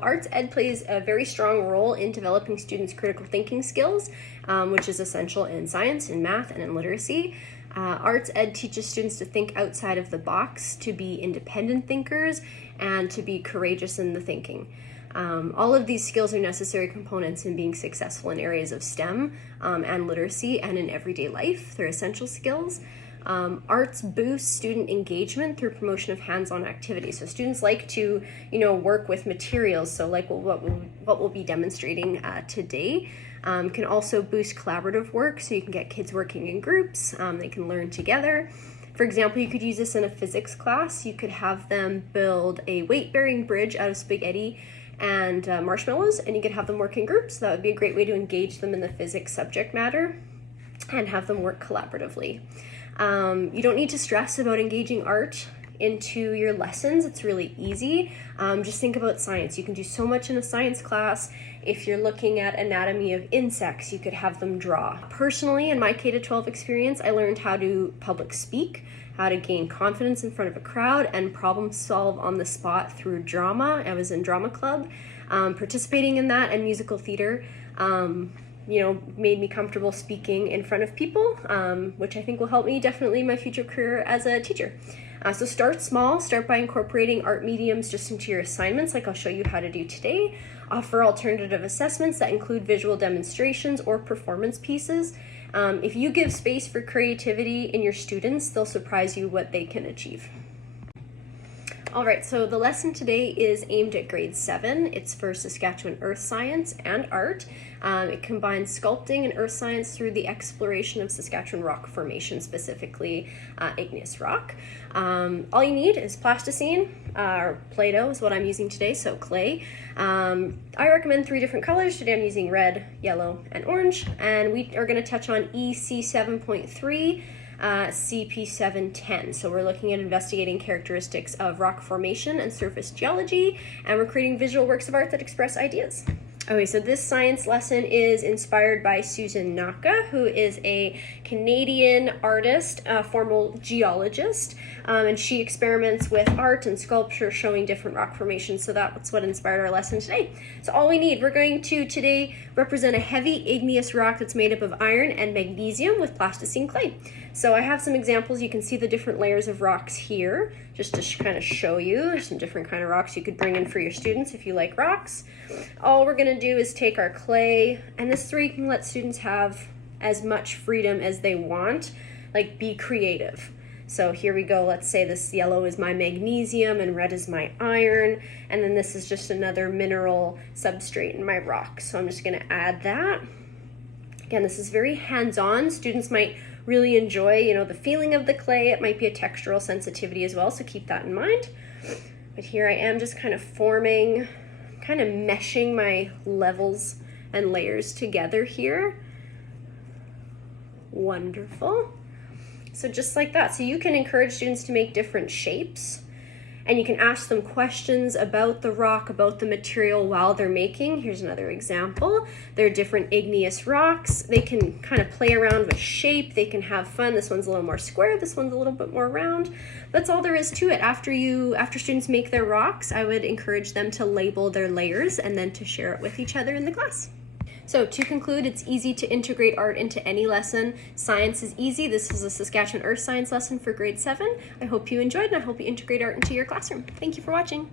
Arts ed plays a very strong role in developing students' critical thinking skills, which is essential in science, in math, and in literacy. Arts ed teaches students to think outside of the box, to be independent thinkers, and to be courageous in the thinking. All of these skills are necessary components in being successful in areas of STEM and literacy and in everyday life. They're essential skills. Arts boosts student engagement through promotion of hands-on activities. So students like to, work with materials. So like what we'll be demonstrating today. Can also boost collaborative work. So you can get kids working in groups. They can learn together. For example, you could use this in a physics class. You could have them build a weight-bearing bridge out of spaghetti and marshmallows, and you could have them work in groups. That would be a great way to engage them in the physics subject matter and have them work collaboratively. You don't need to stress about engaging art into your lessons. It's really easy. Just think about science. You can do so much in a science class. If you're looking at anatomy of insects, you could have them draw. Personally, in my K-12 experience, I learned how to public speak, how to gain confidence in front of a crowd, and problem solve on the spot through drama. I was in drama club. Participating in that and musical theater made me comfortable speaking in front of people, which I think will help me definitely in my future career as a teacher. So start small, start by incorporating art mediums just into your assignments, like I'll show you how to do today. Offer alternative assessments that include visual demonstrations or performance pieces. If you give space for creativity in your students, they'll surprise you what they can achieve. All right, so the lesson today is aimed at grade 7. It's for Saskatchewan Earth Science and Art. It combines sculpting and earth science through the exploration of Saskatchewan rock formation, specifically igneous rock. All you need is plasticine, or Play-Doh is what I'm using today, so clay. I recommend 3 different colors. Today I'm using red, yellow, and orange, and we are going to touch on EC 7.3, CP 710. So we're looking at investigating characteristics of rock formation and surface geology, and we're creating visual works of art that express ideas. Okay, so this science lesson is inspired by Susan Naka, who is a Canadian artist, formal geologist, and she experiments with art and sculpture showing different rock formations, so that's what inspired our lesson today. So all we need, we're going to today represent a heavy igneous rock that's made up of iron and magnesium with plasticine clay. So I have some examples. You can see the different layers of rocks here, just to kind of show you. There's some different kind of rocks you could bring in for your students if you like rocks. All we're gonna do is take our clay, and this is where you can let students have as much freedom as they want, like be creative. So here we go, let's say this yellow is my magnesium and red is my iron, and then this is just another mineral substrate in my rock. So I'm just gonna add that. Again, this is very hands-on. Students might really enjoy, the feeling of the clay. It might be a textural sensitivity as well, so keep that in mind. But here I am just kind of forming, kind of meshing my levels and layers together here. Wonderful. So just like that. So you can encourage students to make different shapes, and you can ask them questions about the rock, about the material while they're making. Here's another example. There are different igneous rocks. They can kind of play around with shape. They can have fun. This one's a little more square. This one's a little bit more round. That's all there is to it. After students make their rocks, I would encourage them to label their layers and then to share it with each other in the class. So to conclude, it's easy to integrate art into any lesson. Science is easy. This is a Saskatchewan Earth Science lesson for grade 7. I hope you enjoyed, and I hope you integrate art into your classroom. Thank you for watching.